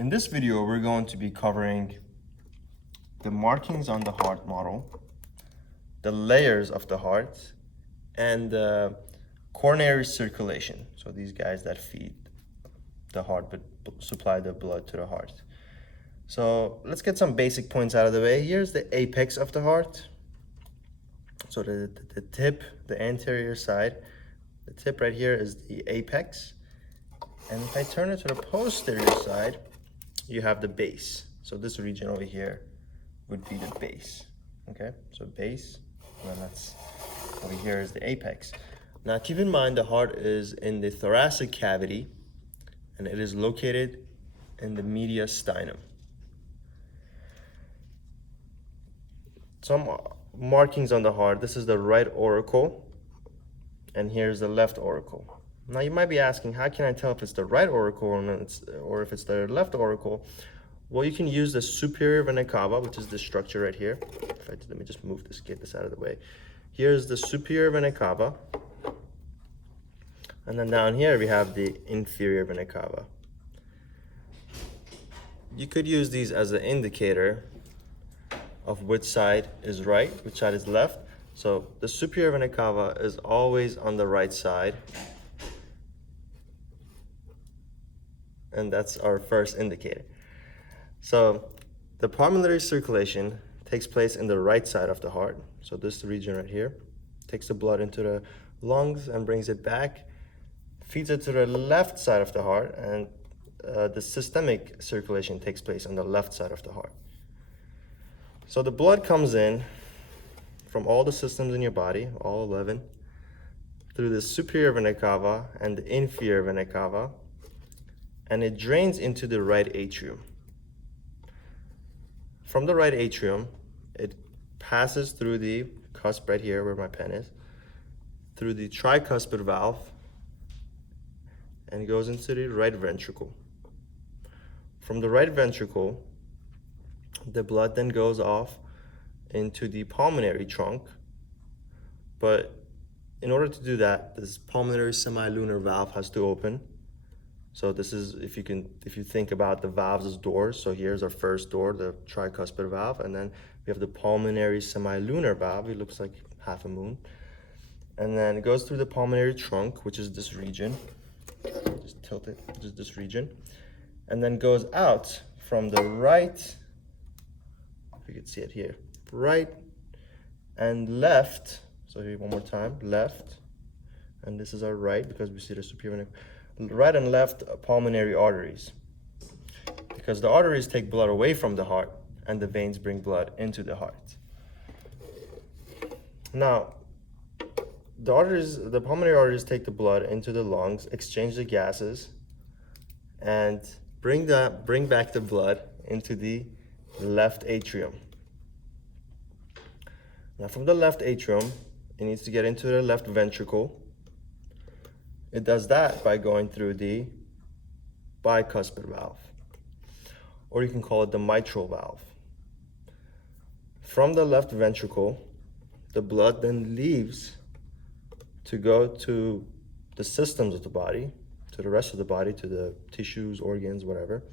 In this video, we're going to be covering the markings on the heart model, the layers of the heart, and the coronary circulation. So these guys that feed the heart, but supply the blood to the heart. So let's get some basic points out of the way. Here's the apex of the heart. So the tip, the anterior side, the tip right here is the apex. And if I turn it to the posterior side, you have the base. So this region over here would be the base. Okay, so base, and then that's over here is the apex. Now keep in mind the heart is in the thoracic cavity and it is located in the mediastinum. Some markings on the heart. This is the right auricle and here's the left auricle. Now you might be asking, how can I tell if it's the right auricle or if it's the left auricle? Well, you can use the superior vena cava, which is this structure right here. Let me just move this, get this out of the way. Here's the superior vena cava. And then down here we have the inferior vena cava. You could use these as an indicator of which side is right, which side is left. So the superior vena cava is always on the right side. And that's our first indicator. So the pulmonary circulation takes place in the right side of the heart. So this region right here takes the blood into the lungs and brings it back, feeds it to the left side of the heart, and the systemic circulation takes place on the left side of the heart. So the blood comes in from all the systems in your body, all 11, through the superior vena cava and the inferior vena cava, and it drains into the right atrium. From the right atrium, it passes through the cusp right here where my pen is, through the tricuspid valve, and goes into the right ventricle. From the right ventricle, the blood then goes off into the pulmonary trunk, but in order to do that, this pulmonary semilunar valve has to open. So this is, if you think about the valves as doors, so here's our first door, the tricuspid valve, and then we have the pulmonary semilunar valve. It looks like half a moon. And then it goes through the pulmonary trunk, which is this region. Just tilt it, just this region. And then goes out from the right, if you can see it here, right and left. So here one more time, left. And this is our right because we see the superior, right and left pulmonary arteries, because the arteries take blood away from the heart and the veins bring blood into the heart. Now, the pulmonary arteries take the blood into the lungs, exchange the gases, and bring back the blood into the left atrium. Now from the left atrium, it needs to get into the left ventricle. It does that by going through the bicuspid valve, or you can call it the mitral valve. From the left ventricle, the blood then leaves to go to the systems of the body, to the rest of the body, to the tissues, organs, whatever.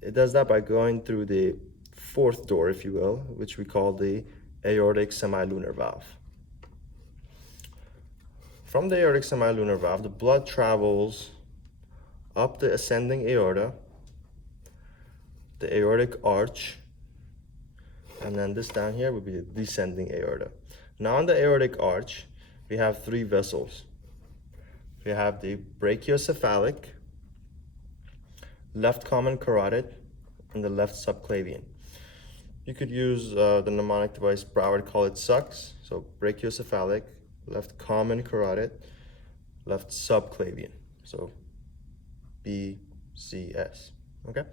It does that by going through the fourth door, if you will, which we call the aortic semilunar valve. From the aortic semilunar valve, the blood travels up the ascending aorta, the aortic arch, and then this down here would be the descending aorta. Now on the aortic arch, we have three vessels. We have the brachiocephalic, left common carotid, and the left subclavian. You could use the mnemonic device Broward call it SUCS, so brachiocephalic, left common carotid, left subclavian, so BCS, okay?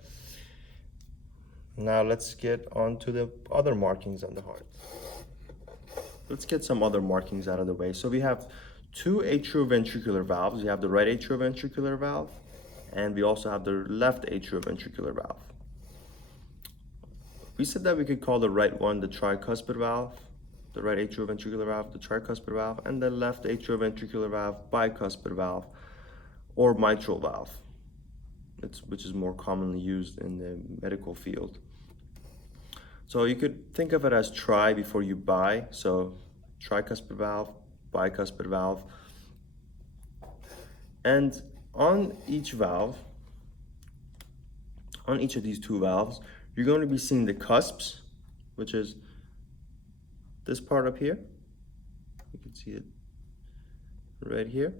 Now let's get on to the other markings on the heart. Let's get some other markings out of the way. So we have two atrioventricular valves. We have the right atrioventricular valve, and we also have the left atrioventricular valve. We said that we could call the right one the tricuspid valve, the right atrioventricular valve, the tricuspid valve, and the left atrioventricular valve, bicuspid valve, or mitral valve. which is more commonly used in the medical field. So you could think of it as tri before you bi. So tricuspid valve, bicuspid valve. And on each valve, on each of these two valves, you're going to be seeing the cusps, which is this part up here. You can see it right here.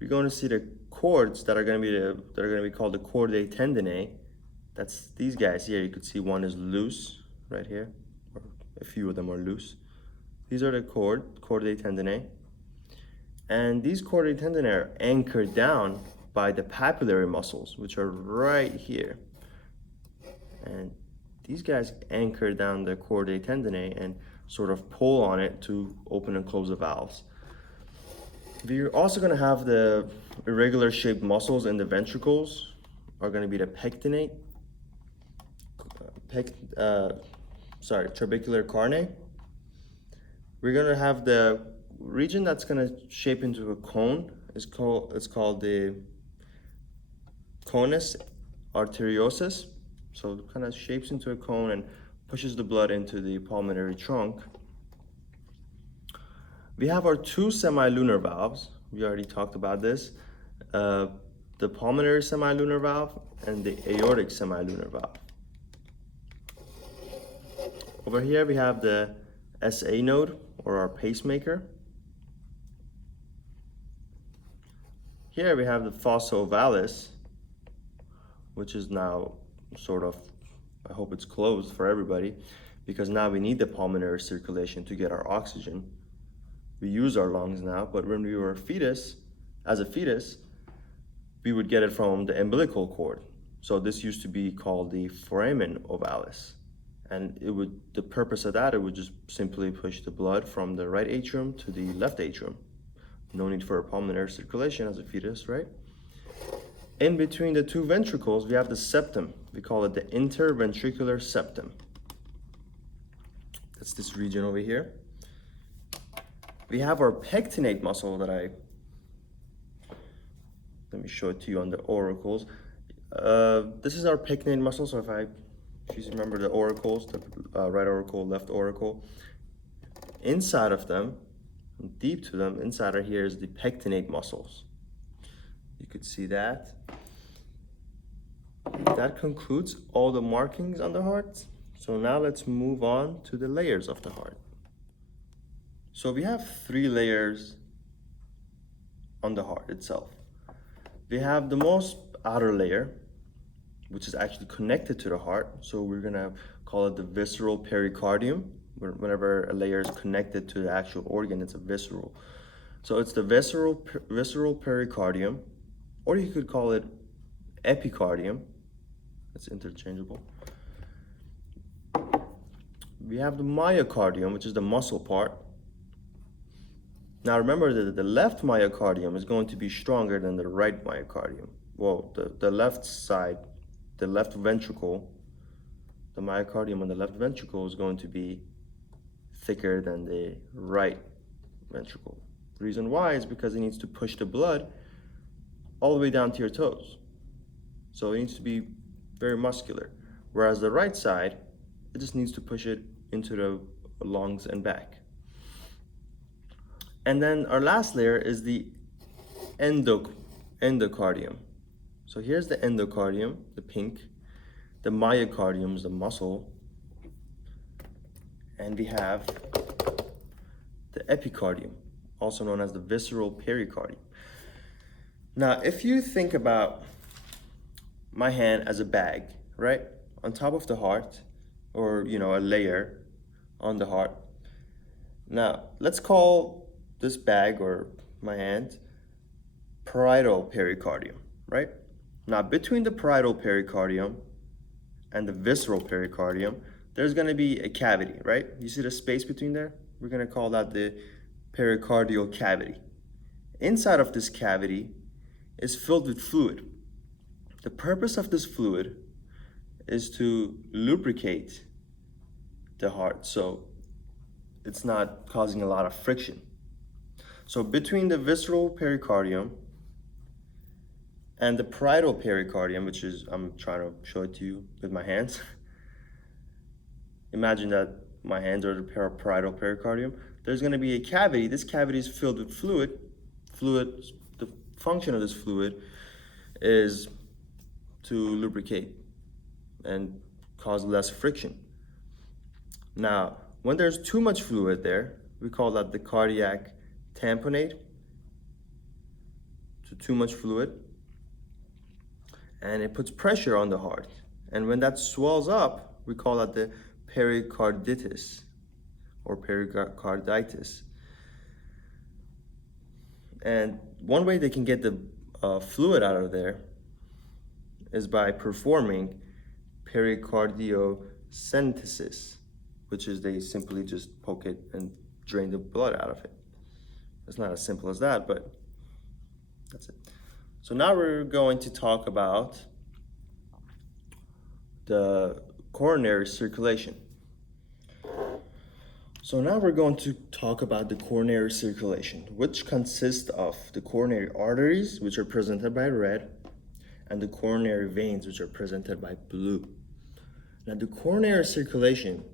You're going to see the cords that are going to be called the chordae tendineae. That's these guys here. You can see one is loose right here, or a few of them are loose. These are the chordae tendineae. And these chordae tendineae are anchored down by the papillary muscles, which are right here. And these guys anchor down the chordae tendineae and sort of pull on it to open and close the valves. You're also going to have the irregular shaped muscles in the ventricles are going to be the pectinate, trabecular carne. We're going to have the region that's going to shape into a cone. It's called the conus arteriosus. So it kind of shapes into a cone and pushes the blood into the pulmonary trunk. We have our two semilunar valves. We already talked about this. The pulmonary semilunar valve and the aortic semilunar valve. Over here we have the SA node, or our pacemaker. Here we have the fossa ovalis, which is now sort of, I hope it's closed for everybody, because now we need the pulmonary circulation to get our oxygen. We use our lungs now, but when we were as a fetus, we would get it from the umbilical cord. So this used to be called the foramen ovalis. And the purpose of that, it would just simply push the blood from the right atrium to the left atrium. No need for a pulmonary circulation as a fetus, right? In between the two ventricles, we have the septum. We call it the interventricular septum. That's this region over here. We have our pectinate muscle let me show it to you on the auricles. This is our pectinate muscle. So if you remember the auricles, the right auricle, left auricle, inside of them, deep to them, inside of here is the pectinate muscles. You could see that. That concludes all the markings on the heart. So now let's move on to the layers of the heart. So we have 3 layers on the heart itself. We have the most outer layer, which is actually connected to the heart. So we're gonna call it the visceral pericardium. Whenever a layer is connected to the actual organ, it's a visceral. So it's the visceral pericardium, or you could call it epicardium. It's interchangeable. We have the myocardium, which is the muscle part. Now remember that the left myocardium is going to be stronger than the right myocardium. Well, the left side, the left ventricle, the myocardium on the left ventricle is going to be thicker than the right ventricle. The reason why is because it needs to push the blood all the way down to your toes. So it needs to be very muscular. Whereas the right side, it just needs to push it into the lungs and back. And then our last layer is the endocardium. So here's the endocardium, the pink. The myocardium is the muscle. And we have the epicardium, also known as the visceral pericardium. Now, if you think about my hand as a bag, right? On top of the heart, or a layer on the heart. Now, let's call this bag or my hand parietal pericardium, right? Now, between the parietal pericardium and the visceral pericardium, there's gonna be a cavity, right? You see the space between there? We're gonna call that the pericardial cavity. Inside of this cavity is filled with fluid. The purpose of this fluid is to lubricate the heart so it's not causing a lot of friction. So between the visceral pericardium and the parietal pericardium, which is, I'm trying to show it to you with my hands. Imagine that my hands are the parietal pericardium. There's going to be a cavity. This cavity is filled with fluid. The function of this fluid is to lubricate and cause less friction. Now, when there's too much fluid there, we call that the cardiac tamponade. So too much fluid, and it puts pressure on the heart. And when that swells up, we call that the pericarditis or pericarditis. And one way they can get the fluid out of there is by performing pericardiocentesis, which is they simply just poke it and drain the blood out of it. It's not as simple as that, but that's it. So now we're going to talk about the coronary circulation. So now we're going to talk about the coronary circulation, which consists of the coronary arteries, which are presented by red, and the coronary veins, which are presented by blue. Now the coronary circulation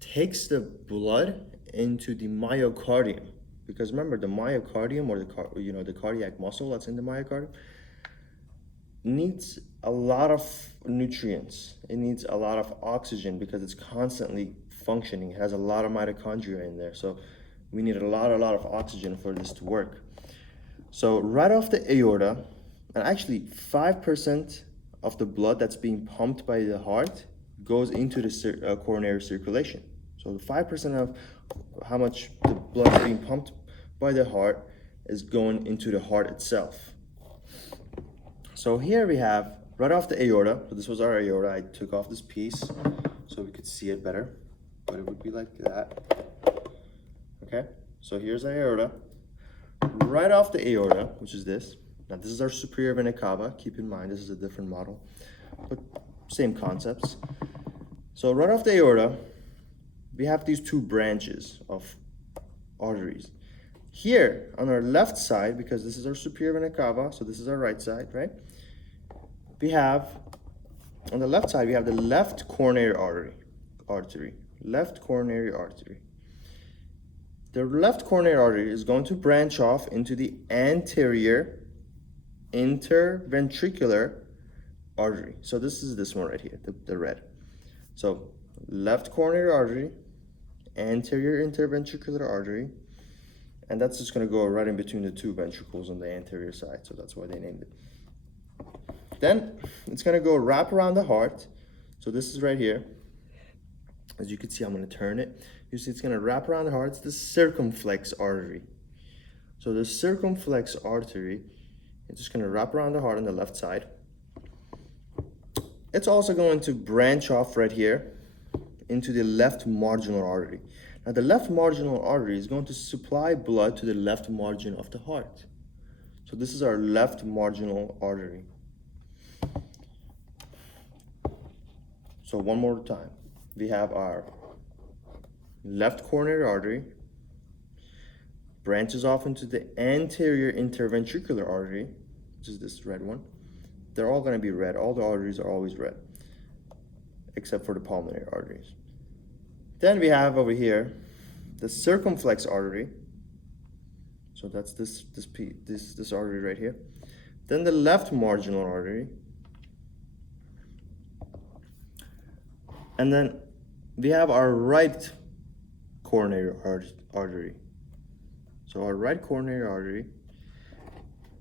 takes the blood into the myocardium, because remember the myocardium, or the cardiac muscle that's in the myocardium, needs a lot of nutrients. It needs a lot of oxygen because it's constantly functioning. It has a lot of mitochondria in there, so we need a lot of oxygen for this to work. So right off the aorta, and actually 5% of the blood that's being pumped by the heart goes into the coronary circulation. So the 5% of how much the blood is being pumped by the heart is going into the heart itself. So here we have right off the aorta. So this was our aorta. I took off this piece so we could see it better, but it would be like that. Okay, so here's our aorta. Right off the aorta, which is this. Now this is our superior vena cava. Keep in mind this is a different model, but same concepts. So right off the aorta, we have these two branches of arteries. Here on our left side, because this is our superior vena cava, so this is our right side, right? We have, on the left side, we have the left coronary artery. Left coronary artery. The left coronary artery is going to branch off into the anterior interventricular artery. So this is this one right here, the red. So left coronary artery, anterior interventricular artery, and that's just going to go right in between the two ventricles on the anterior side, so that's why they named it. Then it's going to go wrap around the heart. So this is right here. As you can see, I'm going to turn it. You see it's going to wrap around the heart. It's the circumflex artery. So the circumflex artery is just going to wrap around the heart on the left side. It's also going to branch off right here into the left marginal artery. Now the left marginal artery is going to supply blood to the left margin of the heart. So this is our left marginal artery. So one more time, we have our left coronary artery, branches off into the anterior interventricular artery, which is this red one. They're all going to be red. All the arteries are always red, except for the pulmonary arteries. Then we have over here the circumflex artery. So that's this artery right here. Then the left marginal artery. And then we have our right coronary artery. So our right coronary artery,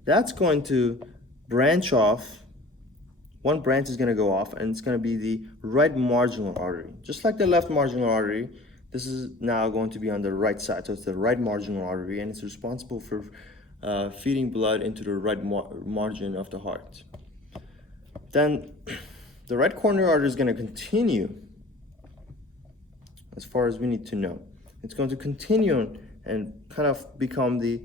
that's going to branch off. One branch is going to go off, and it's going to be the right marginal artery. Just like the left marginal artery, this is now going to be on the right side. So it's the right marginal artery, and it's responsible for feeding blood into the right margin of the heart. Then the right coronary artery is going to continue as far as we need to know. It's going to continue and kind of become the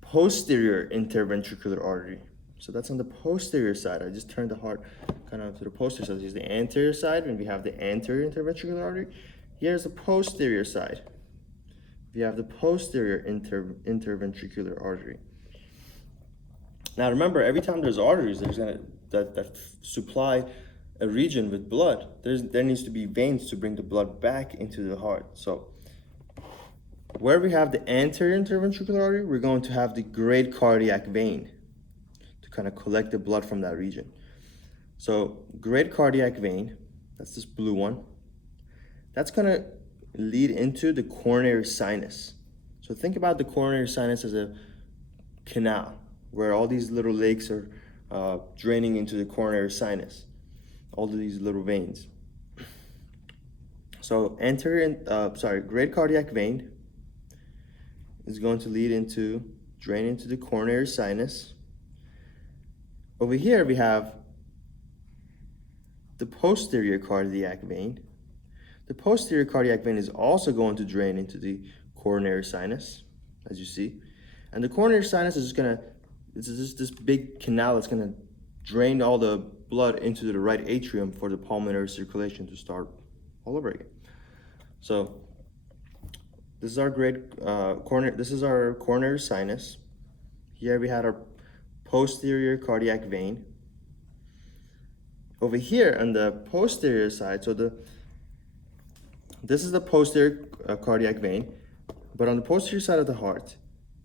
posterior interventricular artery. So that's on the posterior side. I just turned the heart kind of to the posterior side. Here's the anterior side, and we have the anterior interventricular artery. Here's the posterior side. We have the posterior interventricular artery. Now remember, every time there's arteries, that supply a region with blood, there needs to be veins to bring the blood back into the heart. So where we have the anterior interventricular artery, we're going to have the great cardiac vein to kind of collect the blood from that region. So great cardiac vein, that's this blue one, that's gonna lead into the coronary sinus. So think about the coronary sinus as a canal where all these little lakes are draining into the coronary sinus, all of these little veins. So great cardiac vein is going to lead into, drain into the coronary sinus. Over here we have the posterior cardiac vein. The posterior cardiac vein is also going to drain into the coronary sinus, as you see. And the coronary sinus is just gonna, this big canal that's gonna drain all the blood into the right atrium for the pulmonary circulation to start all over again. So this is our our coronary sinus. Here we had our posterior cardiac vein. Over here on the posterior side, so this is the posterior cardiac vein, but on the posterior side of the heart,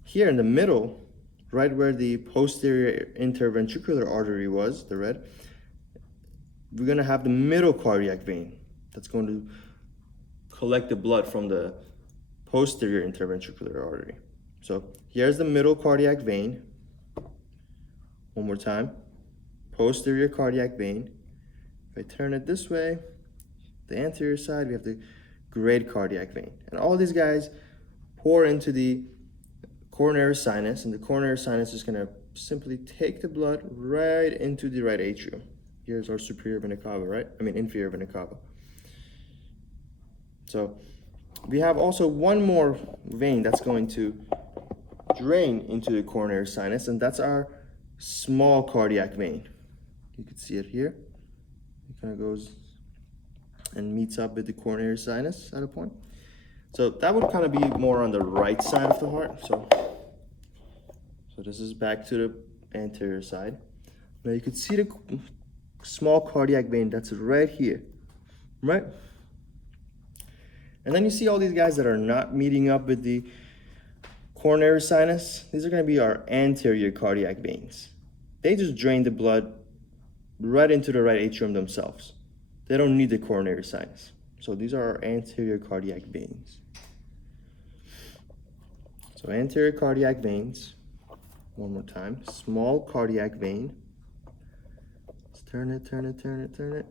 here in the middle, right where the posterior interventricular artery was, the red, we're gonna have the middle cardiac vein that's going to collect the blood from the posterior interventricular artery. So here's the middle cardiac vein. One more time, posterior cardiac vein. If I turn it this way, the anterior side, we have the great cardiac vein. And all these guys pour into the coronary sinus, and the coronary sinus is gonna simply take the blood right into the right atrium. Here's our superior vena cava, right? I mean inferior vena cava. So we have also one more vein that's going to drain into the coronary sinus, and that's our small cardiac vein. You can see it here. It kind of goes and meets up with the coronary sinus at a point. So that would kind of be more on the right side of the heart. So this is back to the anterior side. Now you can see the small cardiac vein that's right here, right? And then you see all these guys that are not meeting up with the coronary sinus. These are going to be our anterior cardiac veins. They just drain the blood right into the right atrium themselves. They don't need the coronary sinus. So these are our anterior cardiac veins. So anterior cardiac veins, one more time, small cardiac vein. Let's turn it.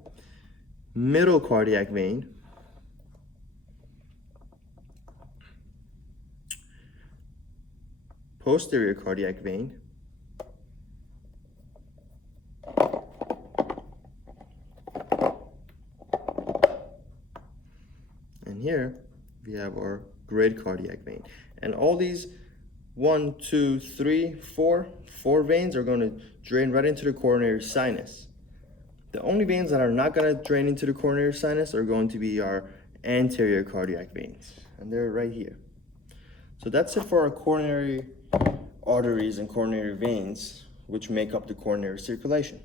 Middle cardiac vein. Posterior cardiac vein. And here we have our great cardiac vein. And all these 1, 2, 3, 4 veins are going to drain right into the coronary sinus. The only veins that are not going to drain into the coronary sinus are going to be our anterior cardiac veins. And they're right here. So that's it for our coronary arteries and coronary veins, which make up the coronary circulation.